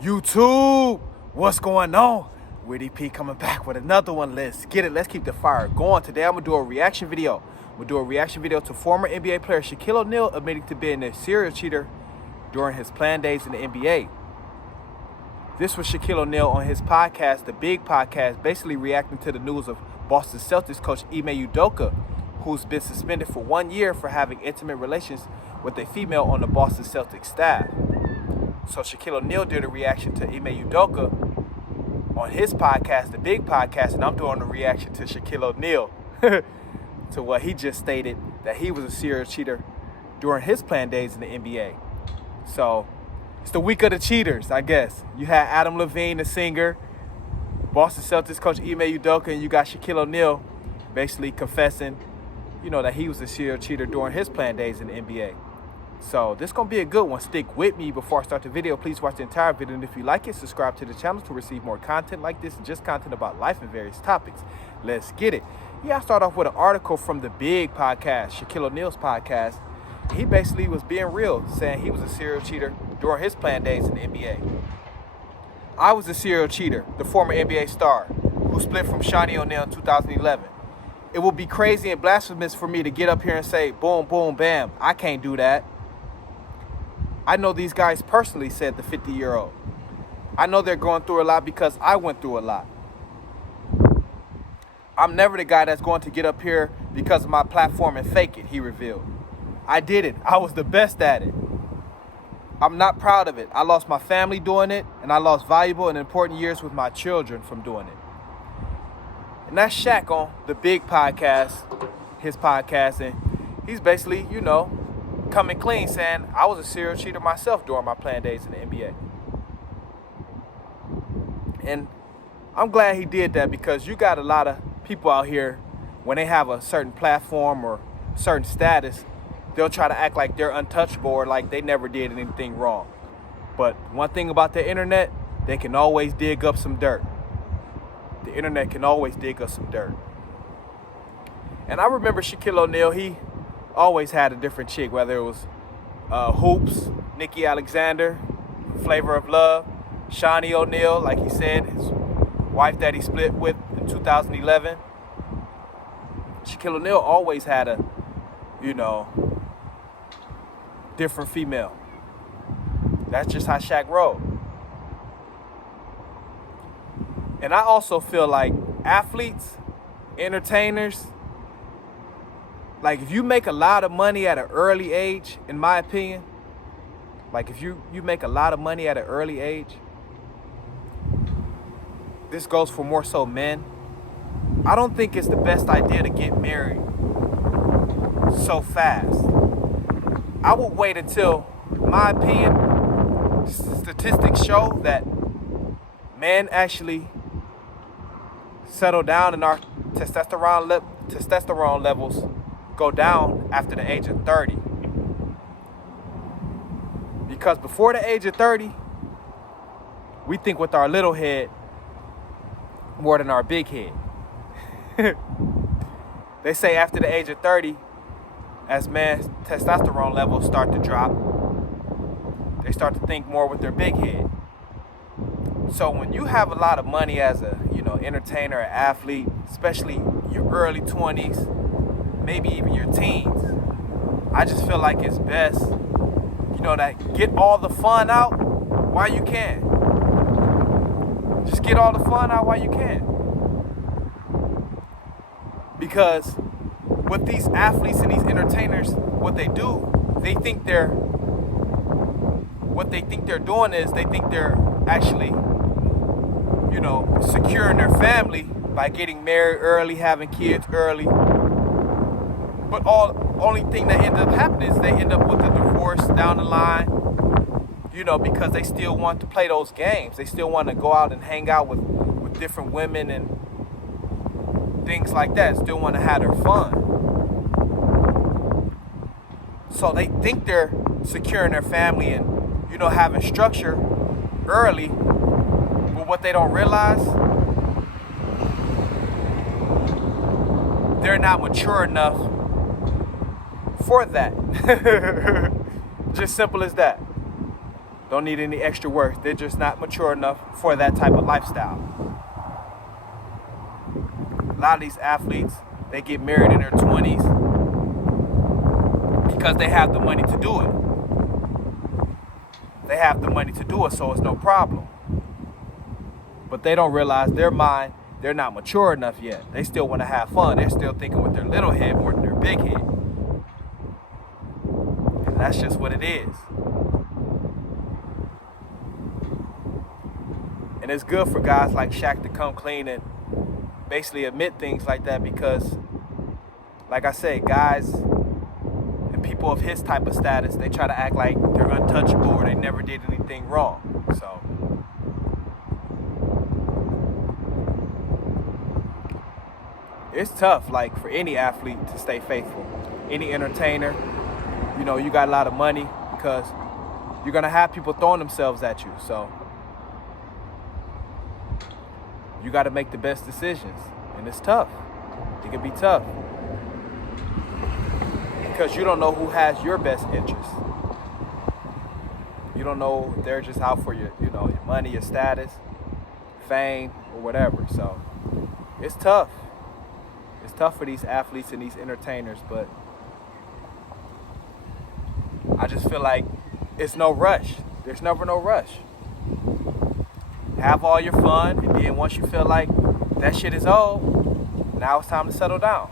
YouTube, what's going on? Witty P coming back with another one. Let's get it. Let's keep the fire going. Today I'm going to do a reaction video. I'm going to do a reaction video to former NBA player Shaquille O'Neal admitting to being a serial cheater during his playing days in the NBA. This was Shaquille O'Neal on his podcast, the Big Podcast, basically reacting to the news of Boston Celtics coach Ime Udoka, who's been suspended for 1 year for having intimate relations with a female on the Boston Celtics staff. So Shaquille O'Neal did a reaction to Ime Udoka on his podcast, the Big Podcast, and I'm doing a reaction to Shaquille O'Neal to what he just stated, that he was a serial cheater during his playing days in the NBA. So it's the week of the cheaters, I guess. You had Adam Levine, the singer, Boston Celtics coach Ime Udoka, and you got Shaquille O'Neal basically confessing, that he was a serial cheater during his playing days in the NBA. So this is going to be a good one. Stick with me before I start the video. Please watch the entire video. And if you like it, subscribe to the channel to receive more content like this and just content about life and various topics. Let's get it. Yeah, I start off with an article from the Big Podcast, Shaquille O'Neal's podcast. He basically was being real, saying he was a serial cheater during his playing days in the NBA. I was a serial cheater, the former NBA star who split from Shaquille O'Neal in 2011. It would be crazy and blasphemous for me to get up here and say, boom, boom, bam, I can't do that. I know these guys personally, said the 50-year-old. I know they're going through a lot because I went through a lot. I'm never the guy that's going to get up here because of my platform and fake it, he revealed. I did it. I was the best at it. I'm not proud of it. I lost my family doing it, and I lost valuable and important years with my children from doing it. And that's Shaq on the Big Podcast, his podcast, and he's basically, coming clean, saying I was a serial cheater myself during my playing days in the NBA. And I'm glad he did that, because you got a lot of people out here, when they have a certain platform or certain status, they'll try to act like they're untouchable or like they never did anything wrong. But one thing about the internet, they can always dig up some dirt. The internet can always dig up some dirt. And I remember Shaquille O'Neal, he always had a different chick, whether it was Hoops, Nikki Alexander, Flavor of Love, Shaquille O'Neal, like he said, his wife that he split with in 2011. Shaquille O'Neal always had a, different female. That's just how Shaq rolled. And I also feel like athletes, entertainers, like if you make a lot of money at an early age, in my opinion, like if you make a lot of money at an early age, this goes for more so men, I don't think it's the best idea to get married so fast. I would wait until, in my opinion, statistics show that men actually settle down and our testosterone levels go down after the age of 30. Because before the age of 30, we think with our little head more than our big head. They say after the age of 30, as men's testosterone levels start to drop, they start to think more with their big head. So when you have a lot of money as a, entertainer or athlete, especially your early 20s, maybe even your teens, I just feel like it's best, that get all the fun out while you can. Just get all the fun out while you can. Because with these athletes and these entertainers, what they do, they think they're doing is they think they're actually, securing their family by getting married early, having kids early. But only thing that ends up happening is they end up with a divorce down the line, because they still want to play those games. They still want to go out and hang out with different women and things like that. Still want to have their fun. So they think they're securing their family and, having structure early. But what they don't realize, they're not mature enough for that. Just simple as that. don't need any extra work. They're just not mature enough for that type of lifestyle. A lot of these athletes, they get married in their 20s because they have the money to do it. They have the money to do it, so it's no problem. But they don't realize their mind, they're not mature enough yet. They still want to have fun. They're still thinking with their little head more than their big head. And that's just what it is. And it's good for guys like Shaq to come clean and basically admit things like that because, like I said, guys and people of his type of status, they try to act like they're untouchable or they never did anything wrong. So it's tough, like, for any athlete to stay faithful. Any entertainer, you know, you got a lot of money because you're going to have people throwing themselves at you. So you got to make the best decisions. And it's tough. It can be tough. Because you don't know who has your best interests. You don't know if they're just out for your, you know, your money, your status, fame, or whatever. So it's tough. It's tough for these athletes and these entertainers, but I just feel like it's no rush. There's never no rush. Have all your fun, and then once you feel like that shit is old, now it's time to settle down.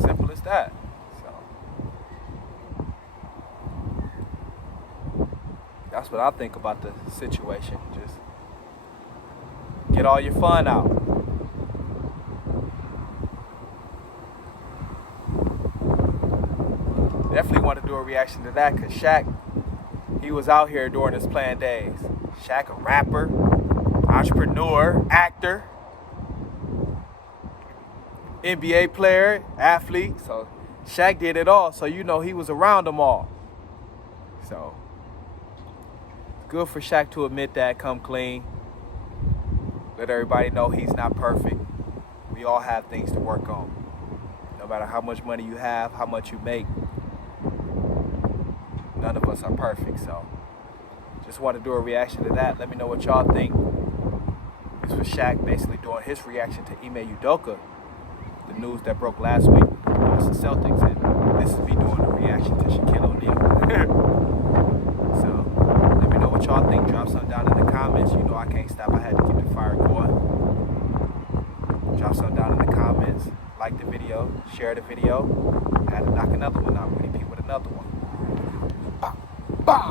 Simple as that. So that's what I think about the situation. Just get all your fun out. Definitely want to do a reaction to that because Shaq, he was out here during his playing days. Shaq, a rapper, entrepreneur, actor, NBA player, athlete. So Shaq did it all. So you know he was around them all. So good for Shaq to admit that, come clean. Let everybody know he's not perfect. We all have things to work on. No matter how much money you have, how much you make, none of us are perfect. So just want to do a reaction to that. Let me know what y'all think. This was Shaq basically doing his reaction to Ime Udoka, the news that broke last week, the Boston Celtics, and this is me doing a reaction to Shaquille O'Neal. So let me know what y'all think. Drop something down in the comments. You know I can't stop. I had to keep the fire going. Drop something down in the comments. Like the video. Share the video. Had to knock another one out. Ready with another one. Bah, bah.